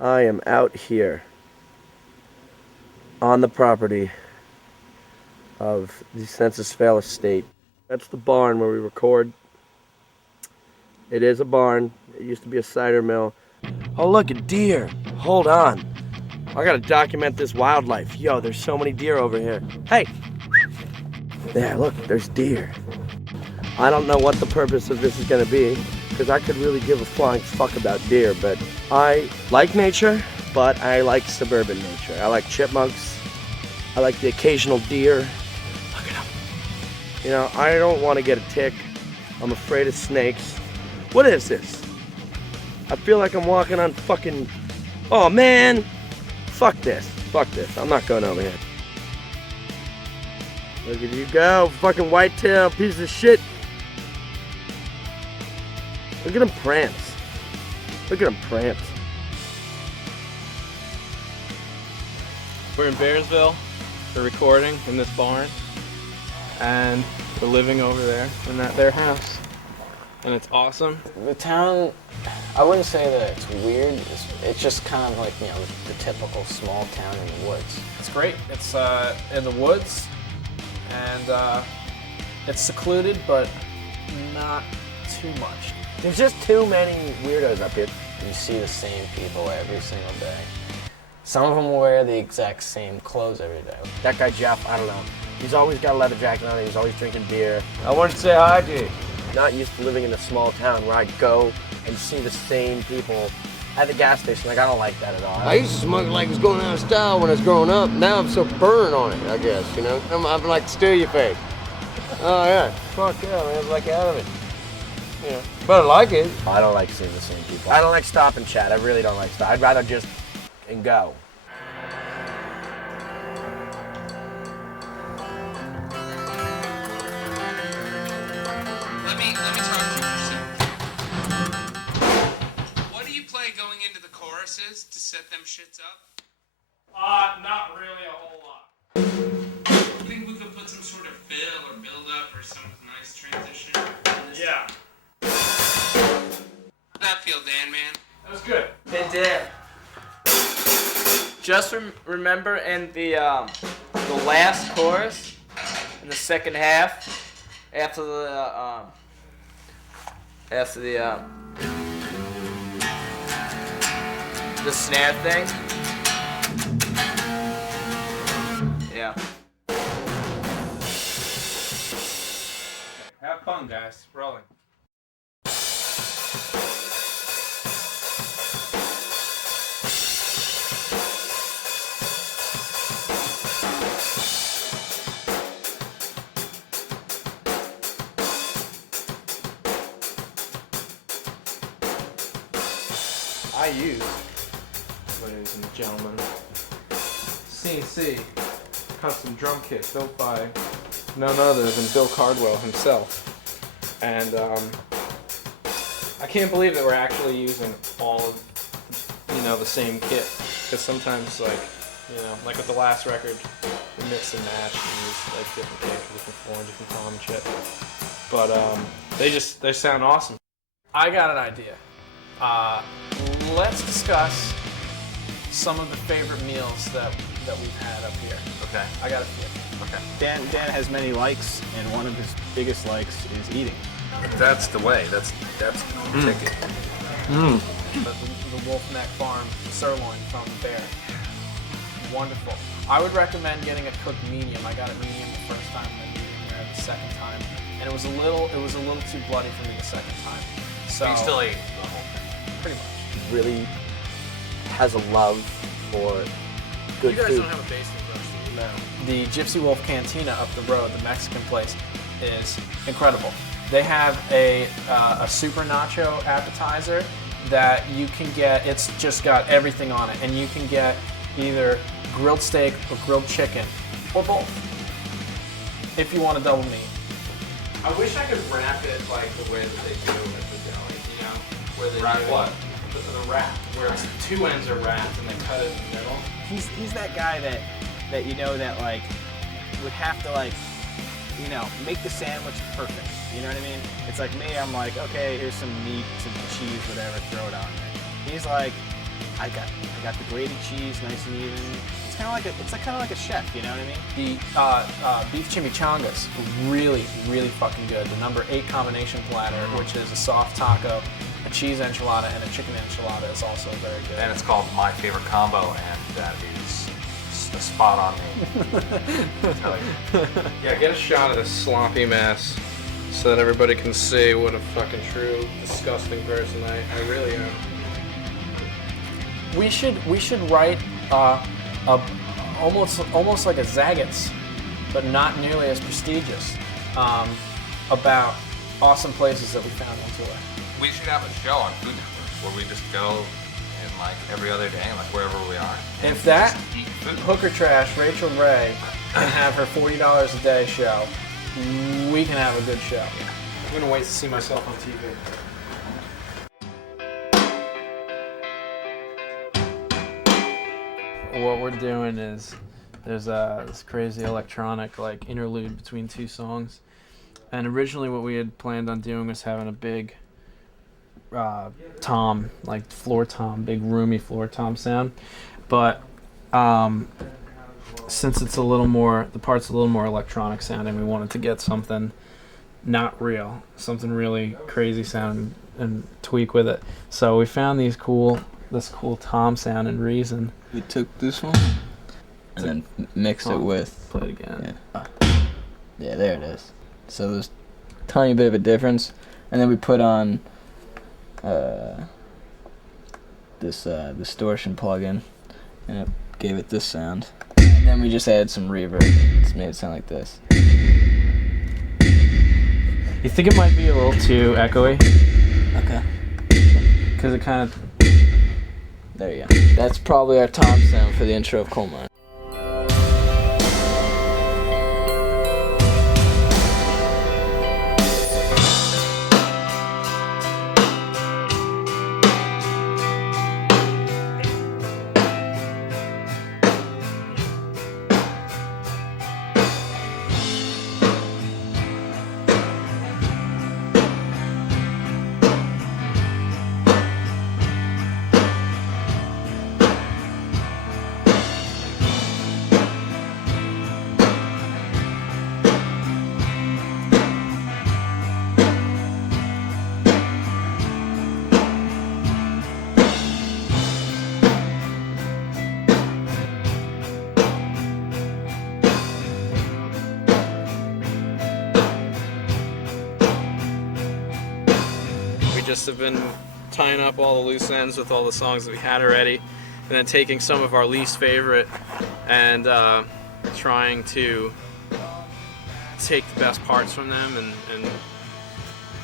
I am out here on the property of the Census Vale Estate. That's the barn where we record. It is a barn. It used to be a cider mill. Oh, look, a deer. Hold on. I gotta document this wildlife. Yo, there's so many deer over here. Hey! There, look, there's deer. I don't know what the purpose of this is gonna be, because I could really give a flying fuck about deer, but I like nature, but I like suburban nature. I like chipmunks. I like the occasional deer. Look at them. You know, I don't want to get a tick. I'm afraid of snakes. What is this? I feel like I'm walking on fucking... Oh, man! Fuck this. Fuck this. I'm not going over here. Look at you go, fucking whitetail piece of shit. Look at him prance. Look at him prance. We're in Bearsville. We're recording in this barn, and we're living over there in their house, and it's awesome. The town, I wouldn't say that it's weird. It's just kind of like, you know, the typical small town in the woods. It's great. It's in the woods, and it's secluded, but not too much. There's just too many weirdos up here. You see the same people every single day. Some of them wear the exact same clothes every day. That guy Jeff, I don't know. He's always got a leather jacket on. He's always drinking beer. I wanted to say hi to you. Not used to living in a small town where I go and see the same people at the gas station. Like, I don't like that at all. I used to smoke like it was going out of style when I was growing up. Now I'm so burned on it, I guess, you know? I'm like, steal your face. Oh, yeah. Fuck yeah, man. I'm like out of it. Yeah. But I like it. I don't like seeing the same people. I don't like stop and chat. I really don't like stop. I'd rather just and go. Let me talk to you for a second. What do you play going into the choruses to set them shits up? Not really a whole lot. Think we could put some sort of fill or build up or some nice transition? Yeah, How'd that feel, Dan, man? that was good. Hey Dan. Just remember in the last chorus, in the second half, after the snare thing. Yeah. Have fun, guys. Rolling. I use, ladies and gentlemen, CNC custom drum kit built by none other than Bill Cardwell himself. And I can't believe that we're actually using all of, the same kit. Because sometimes, like with the last record, we mix and match and use like different kit, different form, different tom and shit. But they sound awesome. I got an idea. Let's discuss some of the favorite meals that we've had up here. Okay. I got a few. Okay. Dan has many likes, and one of his biggest likes is eating. That's the way. That's the ticket. The Wolf Neck Farm sirloin from Bear. Wonderful. I would recommend getting a cooked medium. I got a medium the first time and a medium rare the second time, and it was a little too bloody for me the second time. So You still ate the whole thing. pretty much. Really has a love for good You guys food. don't have a basement roast, do you? No. The Gypsy Wolf Cantina up the road, the Mexican place, is incredible. They have a super nacho appetizer that you can get. It's just got everything on it, and you can get either grilled steak or grilled chicken, or both, if you want a double meat. I wish I could wrap it like the way that they do with the deli, where they Wrap do what? The wrap, where it's two ends are wrapped and they cut it in the middle. He's that guy that that like would have to make the sandwich perfect. You know what I mean? It's like me, I'm like, okay, here's some meat, some cheese, whatever, throw it on there. He's like, I got the grated cheese, nice and even. It's kind of like a chef, you know what I mean? The beef chimichangas, really, really fucking good. The number 8 combination platter, which is a soft taco, a cheese enchilada, and a chicken enchilada, is also very good. And it's called My Favorite Combo, and that is a spot on me. I'll tell you. Yeah, get a shot of this sloppy mess so that everybody can see what a fucking true disgusting person I really am. We should write almost like a Zagat's, but not nearly as prestigious, about awesome places that we found on tour. We should have a show on Food Network where we just go and like every other day, like wherever we are. If that just eat food. hooker trash, Rachel Ray, can have her $40 a day show, we can have a good show. I'm gonna wait to see myself on TV. What we're doing is there's this crazy electronic like interlude between 2 songs, and originally what we had planned on doing was having a big tom, like floor tom, big roomy floor tom sound, but since it's the part's a little more electronic sounding, we wanted to get something not real, something really crazy sound and tweak with it. So we found this cool tom sound in Reason. We took this one and then mixed it with. Play it again. Yeah, there it is. So there's a tiny bit of a difference, and then we put on this distortion plugin, and it gave it this sound. And then we just added some reverb. It's made it sound like this. You think it might be a little too echoey? Okay. Because it kind of. There you go. That's probably our tom sound for the intro of Coal Mine. Just have been tying up all the loose ends with all the songs that we had already, and then taking some of our least favorite and trying to take the best parts from them, and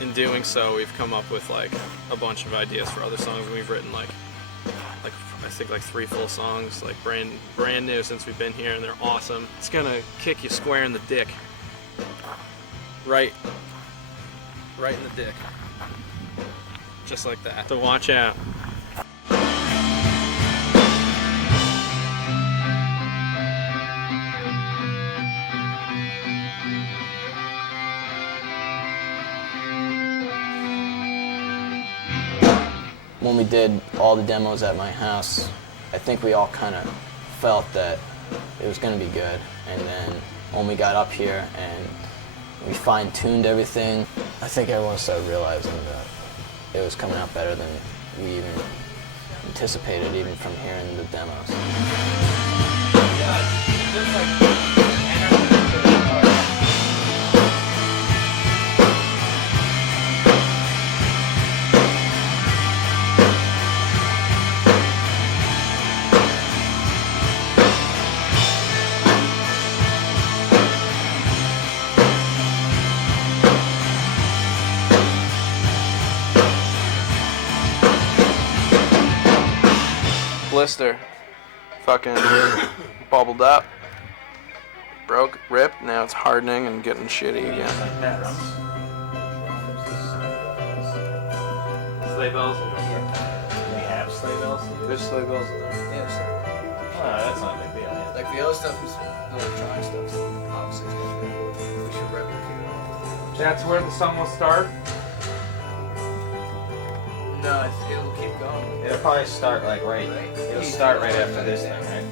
in doing so we've come up with like a bunch of ideas for other songs, and we've written like I think like 3 full songs, like brand new since we've been here, and they're awesome. It's gonna kick you square in the dick. Right in the dick. Just like that. So watch out. When we did all the demos at my house, I think we all kind of felt that it was going to be good. And then when we got up here and we fine-tuned everything, I think everyone started realizing that it was coming out better than we even anticipated, even from hearing the demos. Blister, fucking bubbled up, broke, ripped, now it's hardening and getting shitty again. Sleigh bells in there. We have sleigh bells. There's sleigh bells in there. Oh, that's not a big deal. Yeah. Like the other stuff is electronic stuff, so obviously it's not good. We should replicate it all. That's where the song will start. No, it'll keep going. It'll probably start like right. It'll start right after this thing, right?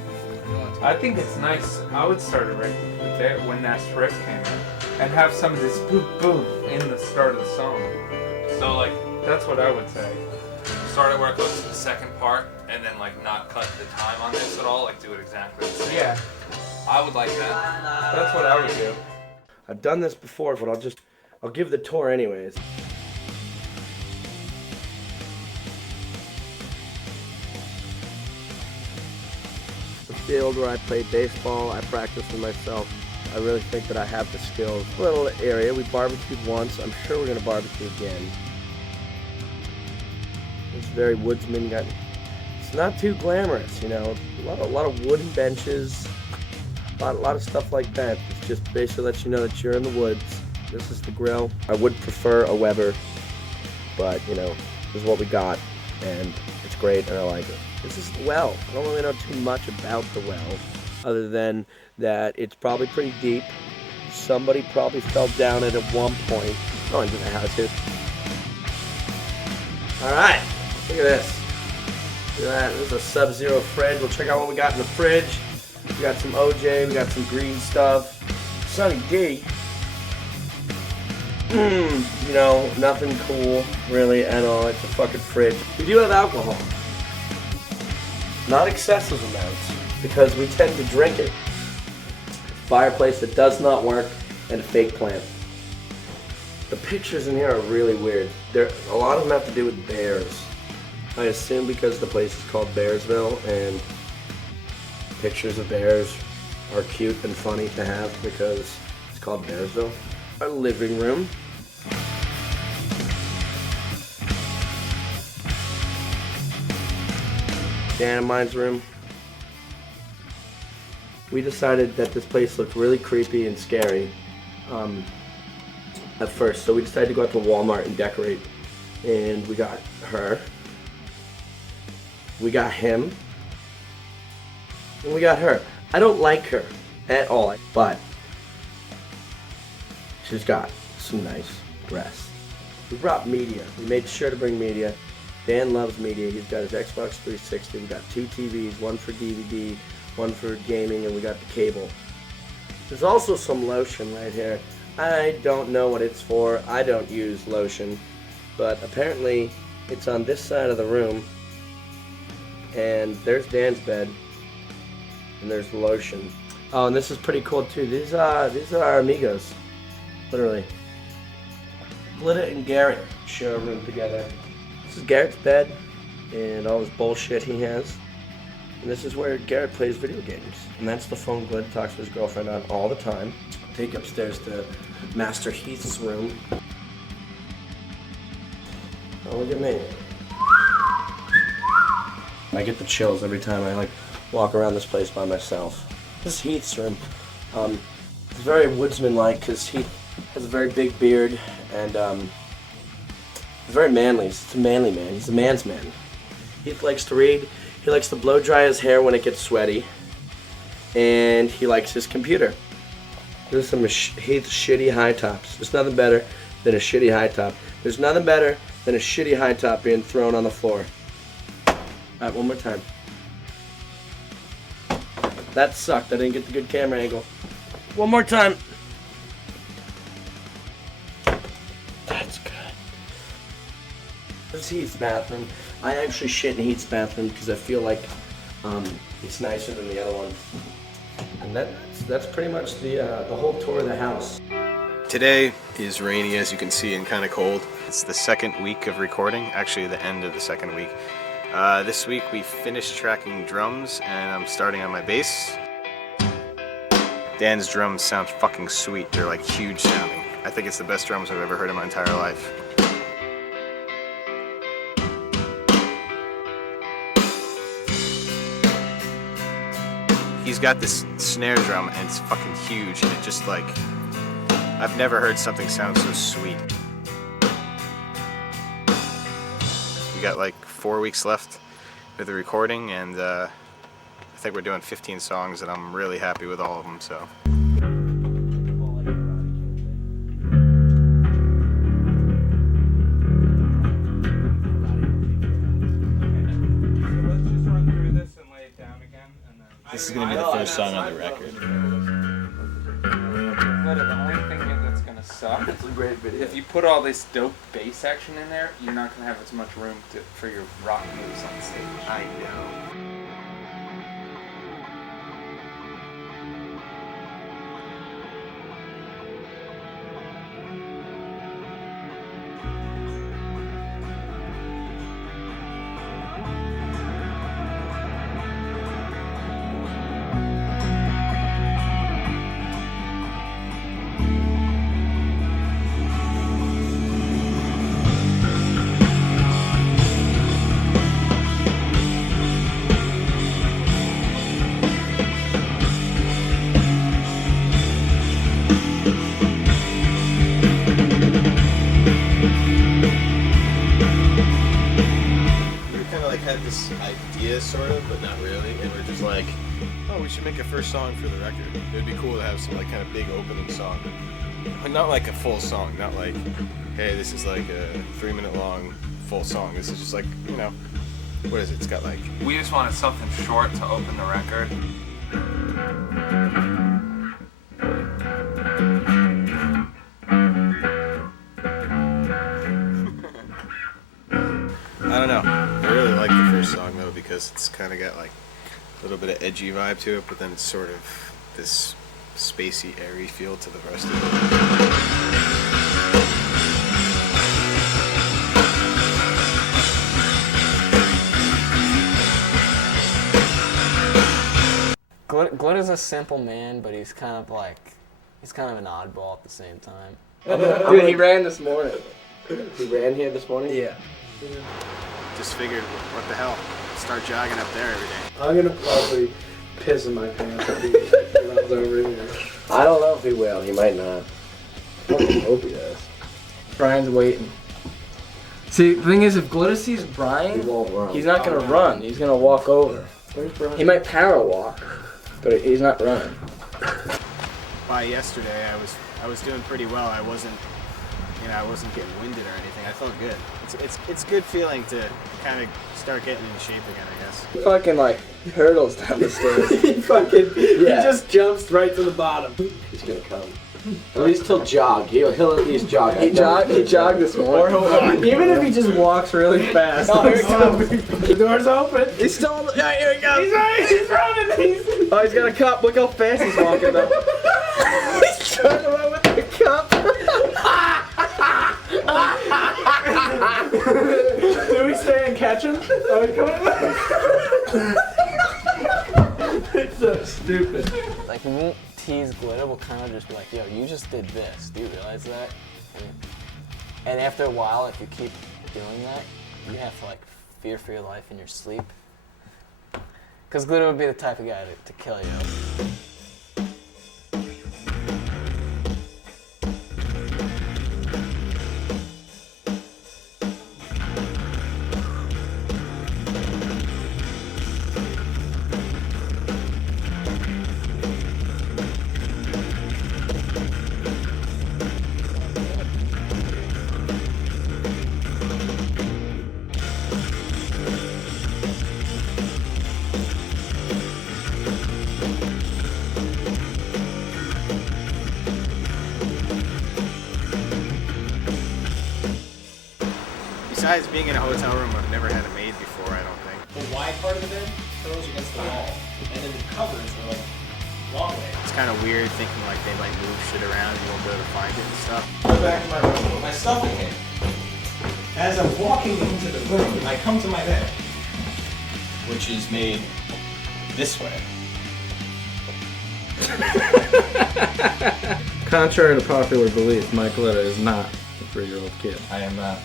I think it's nice. I would start it right there when that riff came in, and have some of this boom boom in the start of the song. So like that's what I would say. Start it where it goes to the second part, and then like not cut the time on this at all. Like do it exactly the same. Yeah, I would like that. that's what I would do. I've done this before, but I'll give the tour anyways. The field where I played baseball, I practiced with myself. I really think that I have the skills. Little area, we barbecued once. I'm sure we're gonna barbecue again. It's very woodsman. It's not too glamorous, you know. A lot of wooden benches, a lot of stuff like that. It's just basically lets you know that you're in the woods. This is the grill. I would prefer a Weber, but you know, this is what we got, and it's great, and I like it. This is the well. I don't really know too much about the well, other than that it's probably pretty deep. Somebody probably fell down it at one point. Oh, into the house here. All right, look at this. Look at that. This is a Sub-Zero fridge. We'll check out what we got in the fridge. We got some OJ. We got some green stuff. Sunny D. You know, nothing cool really at all. It's a fucking fridge. We do have alcohol. Not excessive amounts, because we tend to drink it. Fireplace that does not work, and a fake plant. The pictures in here are really weird. A lot of them have to do with bears. I assume because the place is called Bearsville, and pictures of bears are cute and funny to have because it's called Bearsville. Our living room. Dan and mine's room. We decided that this place looked really creepy and scary at first, so we decided to go out to Walmart and decorate. And we got her, we got him, and we got her. I don't like her at all, but she's got some nice breasts. We brought media. We made sure to bring media. Dan loves media. He's got his Xbox 360. We got 2 TVs, one for DVD, one for gaming, and we got the cable. There's also some lotion right here. I don't know what it's for. I don't use lotion, but apparently it's on this side of the room. And there's Dan's bed, and there's the lotion. Oh, and this is pretty cool too. These are our amigos, literally. Glitta and Garrett share a room together. This is Garrett's bed and all this bullshit he has. And this is where Garrett plays video games. And that's the phone Glitta talks to his girlfriend on all the time. Take upstairs to Master Heath's room. Oh, look at me. I get the chills every time I walk around this place by myself. This is Heath's room. It's very woodsman-like because Heath has a very big beard and he's very manly. He's a manly man. He's a man's man. Heath likes to read. He likes to blow dry his hair when it gets sweaty. And he likes his computer. There's some Heath's shitty high tops. There's nothing better than a shitty high top. There's nothing better than a shitty high top being thrown on the floor. Alright, one more time. That sucked. I didn't get the good camera angle. One more time. That's good. This is Heath's bathroom. I actually shit in Heath's bathroom because I feel like it's nicer than the other one. And that's pretty much the whole tour of the house. Today is rainy, as you can see, and kind of cold. It's the second week of recording, actually the end of the second week. This week we finished tracking drums, and I'm starting on my bass. Dan's drums sound fucking sweet. They're like huge sounding. I think it's the best drums I've ever heard in my entire life. He's got this snare drum and it's fucking huge, and it just like, I've never heard something sound so sweet. We got like 4 weeks left with the recording, and I think we're doing 15 songs, and I'm really happy with all of them, so. This is gonna be the first song on the record. The only thing that's gonna suck. It's a great video. If you put all this dope bass action in there, you're not gonna have as much room for your rock moves on stage. I know. Had this idea sort of, but not really, and we're just like, oh, we should make a first song for the record. It would be cool to have some like kind of big opening song, but not like a full song, not like, hey, this is like a 3-minute long full song. This is just like, you know, what is it? It's got like, We just wanted something short to open the record. I don't know. I really like the first song though because it's kind of got like a little bit of edgy vibe to it, but then it's sort of this spacey, airy feel to the rest of it. Glitter's a simple man, but he's kind of an oddball at the same time. Dude, he ran this morning. He ran here this morning? Yeah. Just figured, what the hell? Start jogging up there every day. I'm gonna probably piss in my pants if he runs over here. I don't know if he will. He might not. I hope he does. Brian's waiting. See, the thing is, if Glitter sees He Brian, won't run. he's not gonna run. He's gonna walk over. He might power walk, but he's not running. By yesterday, I was doing pretty well. I wasn't getting winded or anything. I felt good. It's good feeling to kind of start getting in shape again, I guess. He fucking hurdles down the stairs. He just jumps right to the bottom. He's gonna come. At least he'll jog. He'll at least jog. He jogged this morning. Even if he just walks really fast. Oh, here he comes. The door's open. He's still. Yeah, here he goes. He's running. Oh, he's got a cup. Look how fast he's walking though. He's trying to run with the cup. Do we stay and catch him? Are we coming back? It's so stupid. Like, we won't tease Glitter, we'll kind of just be like, yo, you just did this. Do you realize that? And after a while, if you keep doing that, you have to fear for your life in your sleep. Because Glitter would be the type of guy to kill you. Besides being in a hotel room, I've never had a maid before, I don't think. The wide part of the bed curls against the wall, and then the covers are long way. It's kind of weird thinking they might move shit around and you won't be able to find it and stuff. Go back to my room, put my stuff in it. As I'm walking into the room, I come to my bed, which is made this way. Contrary to popular belief, Mike Glitter is not a 3-year-old kid. I am not.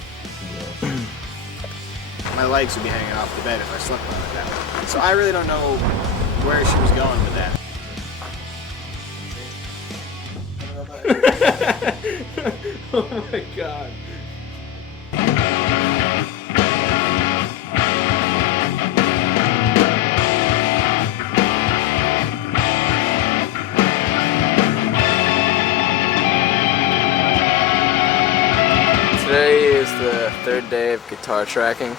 My legs would be hanging off the bed if I slept on it that way. So I really don't know where she was going with that. Oh my god. Today is the 3rd day of guitar tracking.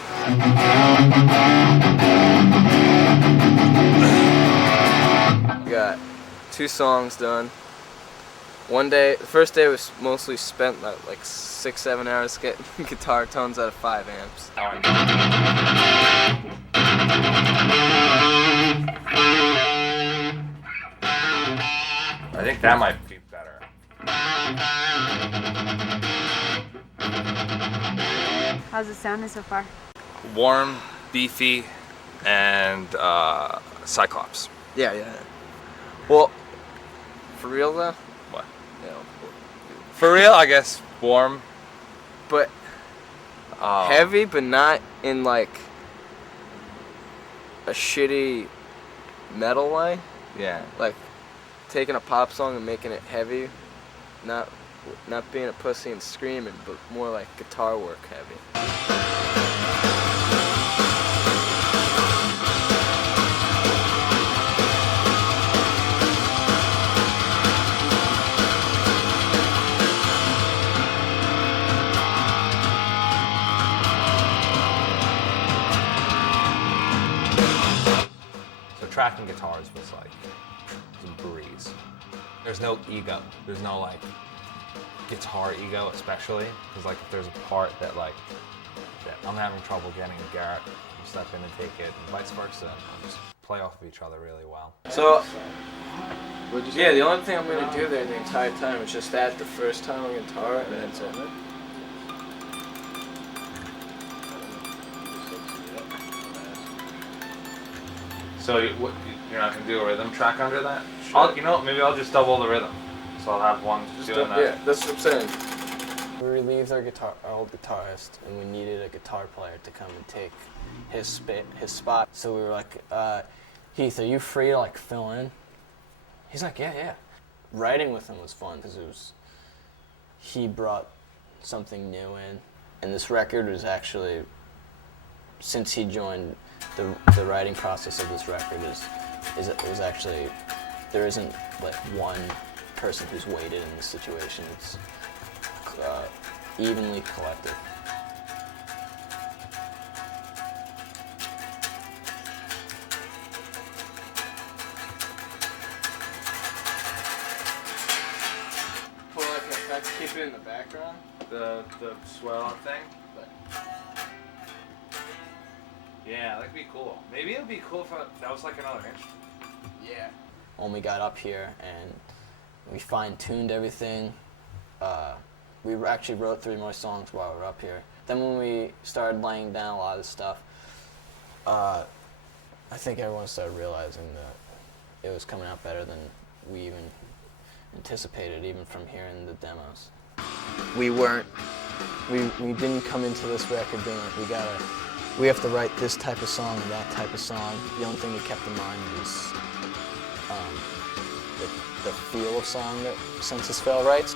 2 songs done. One day, the first day was mostly spent like 6-7 hours getting guitar tones out of 5 amps. I think that might be better. How's it sounding so far? Warm, beefy, and Cyclops. Yeah. Well, for real though? What? Yeah. For real, I guess warm. But heavy, but not in like a shitty metal way. Yeah. Like taking a pop song and making it heavy, not being a pussy and screaming, but more like guitar work heavy. So tracking guitars was like a breeze. There's no ego. There's no like guitar ego, especially because like if there's a part that I'm having trouble getting, Garrett will step in and take it, and vice versa. We'll just play off of each other really well. So, yeah, the only thing I'm gonna do there the entire time is just add the first time on guitar, and that's it. So you're not gonna do a rhythm track under that? Sure. Maybe I'll just double the rhythm. So I'll have one doing that. Yeah, that's what I'm saying. We relieved our old guitarist, and we needed a guitar player to come and take his spot. So we were like, Heath, are you free to like fill in? He's like, yeah. Writing with him was fun because he brought something new in, and this record was actually, since he joined, the writing process of this record was actually, there isn't like one person who's weighted in this situation. It's evenly collective. For like an effect, keep it in the background. The swell thing. Yeah, that'd be cool. Maybe it'd be cool if that was like another instrument. Yeah. When we got up here and we fine-tuned everything, we actually wrote 3 more songs while we were up here. Then when we started laying down a lot of this stuff, I think everyone started realizing that it was coming out better than we even anticipated, even from hearing the demos. We didn't come into this record being like, we have to write this type of song and that type of song. The only thing we kept in mind was the feel of song that Census Fail writes.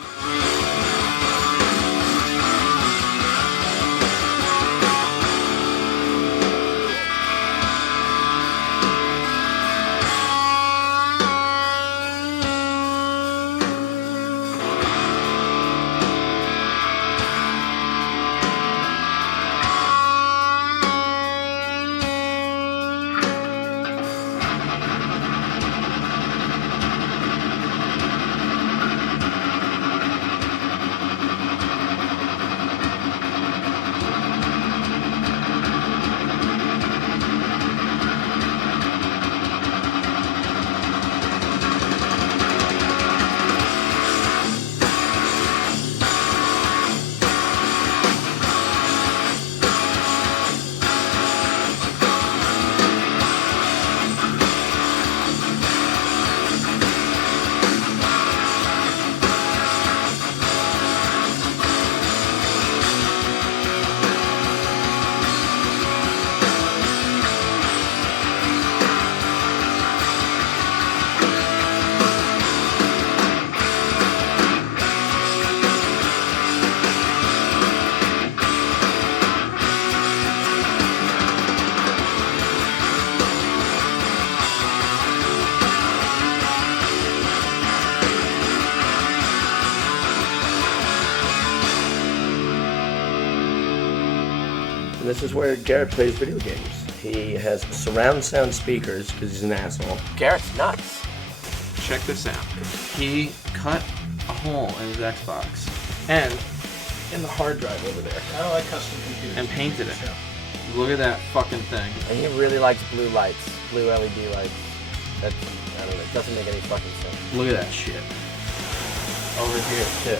This is where Garrett plays video games. He has surround sound speakers because he's an asshole. Garrett's nuts. check this out. He cut a hole in his Xbox and in the hard drive over there. I don't like custom computers. And painted it. Look at that fucking thing. And he really likes blue lights, blue LED lights. That's, I don't know, it doesn't make any fucking sense. Look at that shit. Over here too.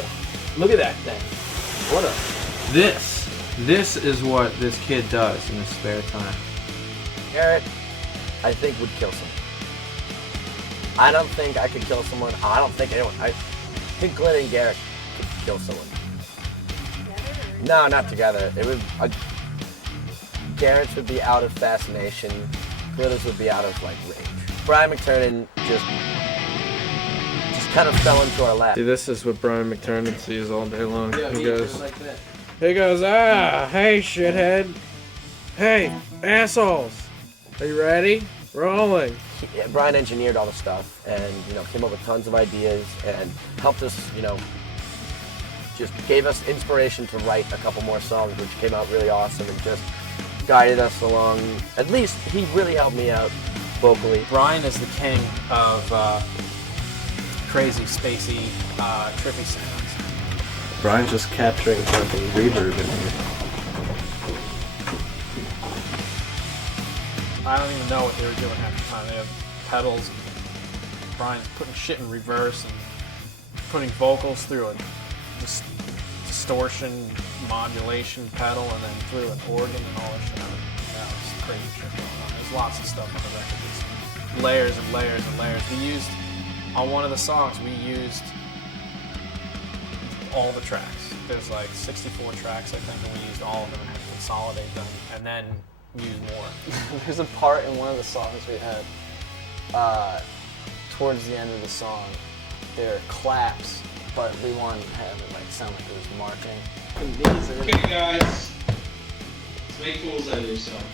Look at that thing. What a... This is what this kid does in his spare time. Garrett, I think would kill someone. I don't think I could kill someone. I don't think anyone. I think Glenn and Garrett could kill someone. No, not together. It would. Garrett's would be out of fascination. Glitter's would be out of like rage. Brian McTernan just kind of fell into our lap. See, this is what Brian McTernan sees all day long. Yeah, he me goes, too, like that. hey, shithead. Hey, assholes. Are you ready? Rolling. Brian engineered all the stuff and, came up with tons of ideas and helped us, just gave us inspiration to write a couple more songs, which came out really awesome and just guided us along. At least he really helped me out vocally. Brian is the king of crazy, spacey, trippy sounds. Brian's just capturing something reverb in here. I don't even know what they were doing half the time. They have pedals, and Brian's putting shit in reverse and putting vocals through a distortion modulation pedal and then through an organ and all this shit. Yeah, it's crazy shit going on. There's lots of stuff on the record. There's layers and layers and layers. We used, on one of the songs, we used all the tracks. There's like 64 tracks, I think, and we used all of them and had to consolidate them and then use more. There's a part in one of the songs we had, towards the end of the song, there are claps, but we wanted to have it sound like it was marching. Okay, guys. Let's make fools out of yourself.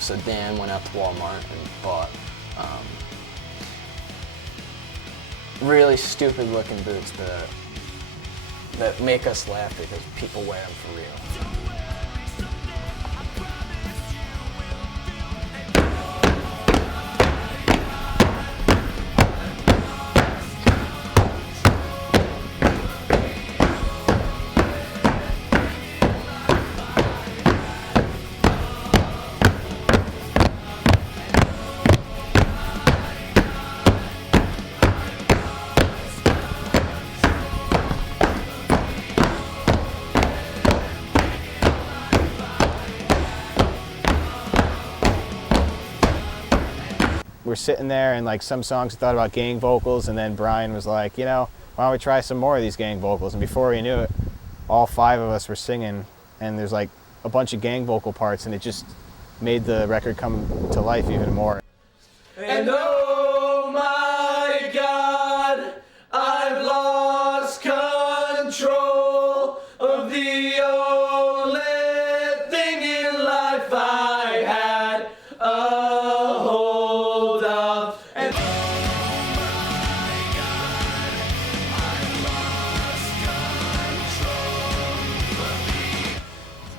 So Dan went out to Walmart and bought really stupid looking boots that make us laugh because people wear them for real. We're sitting there and some songs we thought about gang vocals, and then Brian was like, why don't we try some more of these gang vocals? And before we knew it, all 5 of us were singing, and there's a bunch of gang vocal parts, and it just made the record come to life even more. And oh my God, I've lost control of the only thing in life I had a hold of. And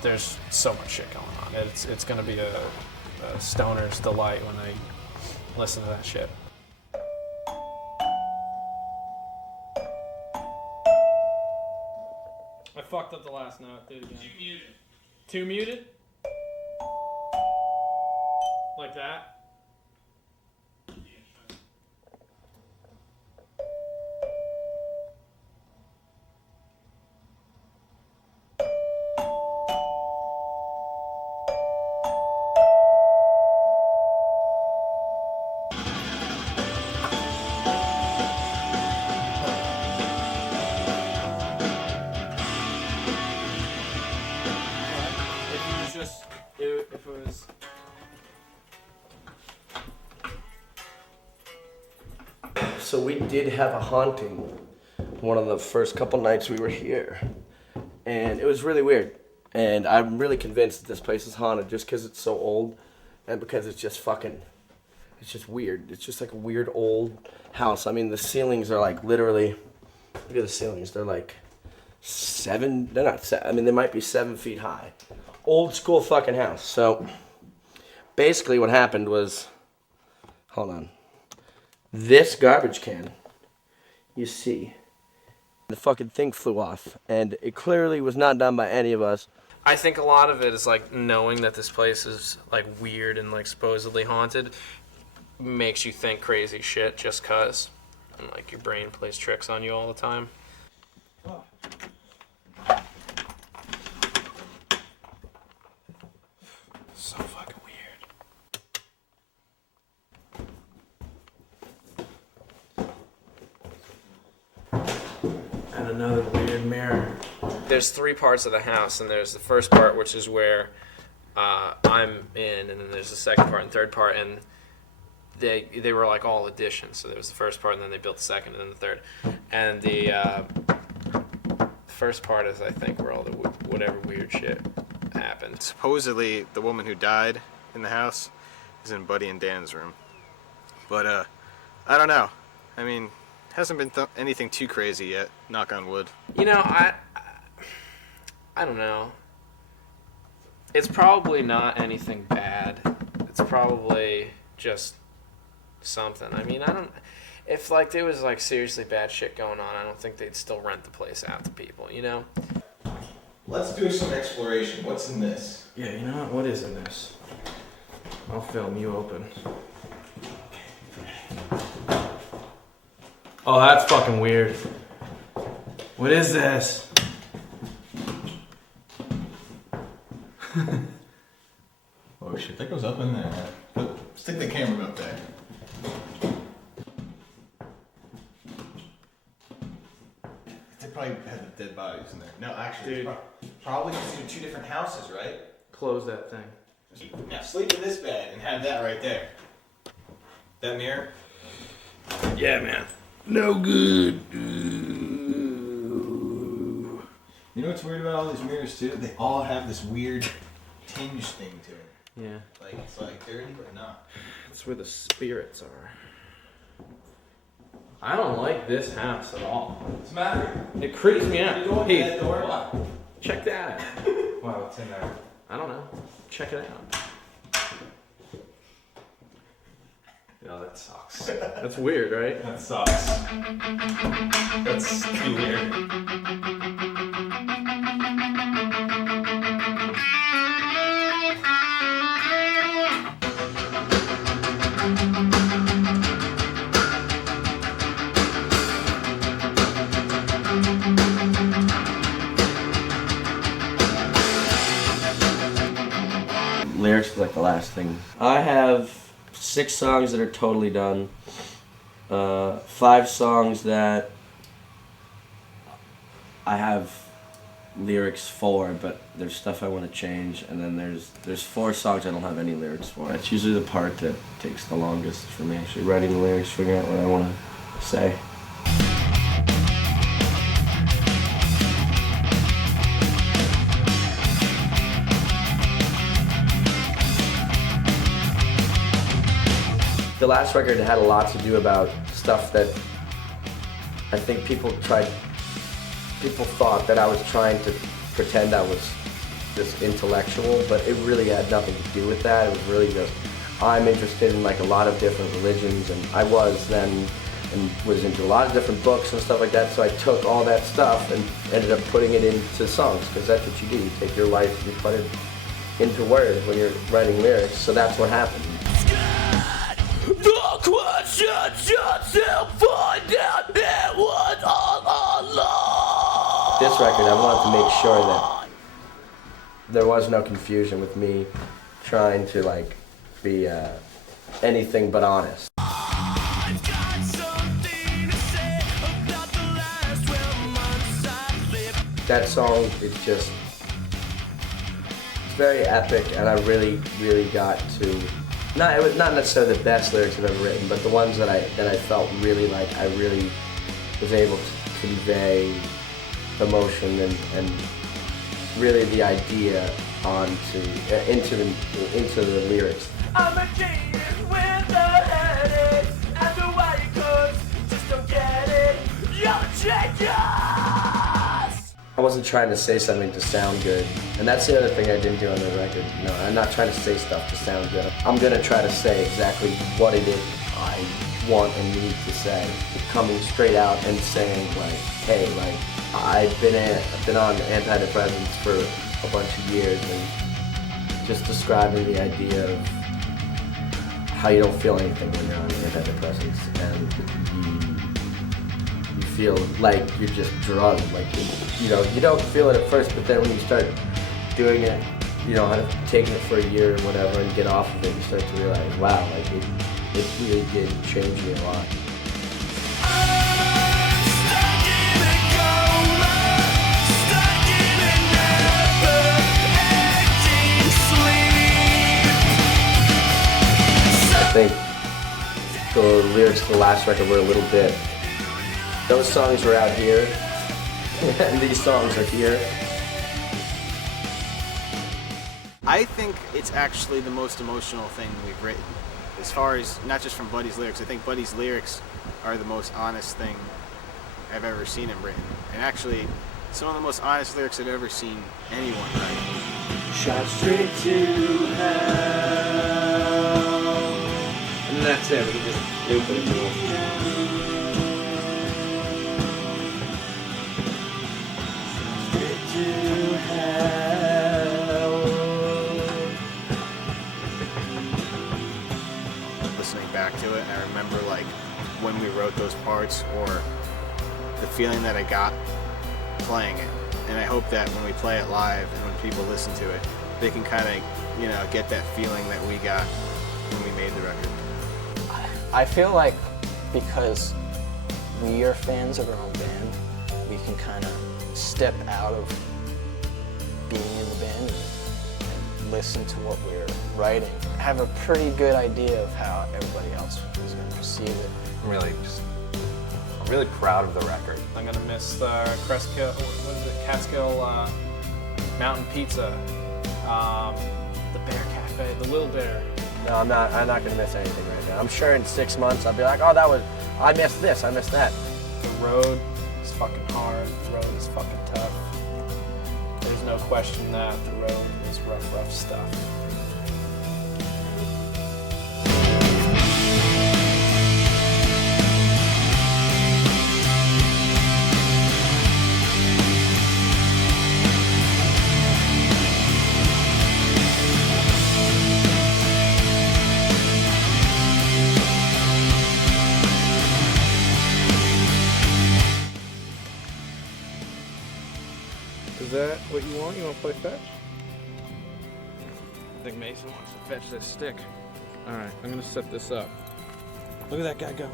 There's so much shit going on. It's gonna be a stoner's delight when they listen to that shit. I fucked up the last note. Do it again. Too muted? Like that? If it was so we did have a haunting one of the first couple nights we were here, and it was really weird. And I'm really convinced that this place is haunted just because it's so old, and because it's just weird. It's just like a weird old house. I mean, the ceilings are literally, look at the ceilings. They're they're not 7, they might be 7 feet high. Old school fucking house. So basically what happened was, hold on. this garbage can, you see, the fucking thing flew off, and it clearly was not done by any of us. I think a lot of it is like knowing that this place is like weird and like supposedly haunted makes you think crazy shit just cause, and like your brain plays tricks on you all the time. So fucking weird. And another weird mirror. There's 3 parts of the house, and there's the first part, which is where I'm in, and then there's the second part and third part, and they were like all additions. So there was the first part, and then they built the second, and then the third. And the first part is, I think, where all the whatever weird shit happened. Supposedly, the woman who died in the house is in Buddy and Dan's room. But, I don't know. I mean, hasn't been anything too crazy yet, knock on wood. You know, I don't know. It's probably not anything bad. It's probably just something. I mean, if like there was like seriously bad shit going on, I don't think they'd still rent the place out to people, you know? Let's do some exploration. What's in this? Yeah, you know what? What is in this? I'll film you open. Oh, that's fucking weird. What is this? Oh shit, that goes up in there. Stick the camera up there. They probably had the dead bodies in there. No, actually, Dude. probably because these are 2 different houses, right? Close that thing. Now sleep in this bed and have that right there. That mirror? Yeah, man. No good. You know what's weird about all these mirrors too? They all have this weird tinge thing to it. Yeah. Like it's like dirty but not. That's where the spirits are. I don't like this house at all. What's the matter? It creeps me out. You go in Hey, that door? What? check that out. Wow, what's in there? I don't know. Check it out. No, that sucks. That's weird, right? That sucks. That's too weird. Lyrics is like the last thing. I have 6 songs that are totally done. 5 songs that I have lyrics for, but there's stuff I want to change, and then there's 4 songs I don't have any lyrics for. That's usually the part that takes the longest for me, actually writing the lyrics, figuring out what I want to say. The last record had a lot to do about stuff that I think people thought that I was trying to pretend I was this intellectual, but it really had nothing to do with that. It was really just, I'm interested in like a lot of different religions, and I was then, and was into a lot of different books and stuff like that, so I took all that stuff and ended up putting it into songs, because that's what you do. You take your life, you put it into words when you're writing lyrics, so that's what happened. The questions yourself, find out it was all along. This record, I wanted to make sure that there was no confusion with me trying to like be anything but honest. That song is just, it's very epic, and I really, really got to, it was not necessarily the best lyrics I've ever written, but the ones that I felt really like I really was able to convey emotion and really the idea into the lyrics. I'm a genius with a headache. After why you could, just don't get it. You're a genius. I wasn't trying to say something to sound good, and that's the other thing I didn't do on the record. I'm not trying to say stuff to sound good. I'm gonna try to say exactly what it is I want and need to say. Coming straight out and saying like, hey, like I've been on antidepressants for a bunch of years, and just describing the idea of how you don't feel anything when you're on antidepressants, and you feel like you're just drugged. Like, you know, you don't feel it at first, but then when you start doing it, you know, taking it for a year or whatever, and get off of it, you start to realize, wow, like it really did change me a lot. I think the lyrics to the last record were a little bit, those songs were out here, and these songs are here. I think it's actually the most emotional thing we've written. As far as, not just from Buddy's lyrics, I think Buddy's lyrics are the most honest thing I've ever seen him written. And actually, some of the most honest lyrics I've ever seen anyone write. Shot straight to hell. And that's it, we can just loop it if you want. Straight to hell. Listening back to it, and I remember like when we wrote those parts, or the feeling that I got playing it. And I hope that when we play it live and when people listen to it, they can kind of, you know, get that feeling that we got when we made the record. I feel like because we are fans of our own band, we can kind of step out of being in the band and listen to what we're writing. Have a pretty good idea of how everybody else is going to perceive it. I'm really proud of the record. I'm gonna miss the Catskill, what is it? Catskill Mountain Pizza, the Bear Cafe, the Little Bear. No, I'm not gonna miss anything right now. I'm sure in 6 months I'll be like, oh, I missed this, I missed that. The road is fucking hard. The road is fucking tough. There's no question that the road is rough stuff. Is that what you want? You want to play fetch? I think Mason wants to fetch this stick. All right, I'm gonna set this up. Look at that guy go.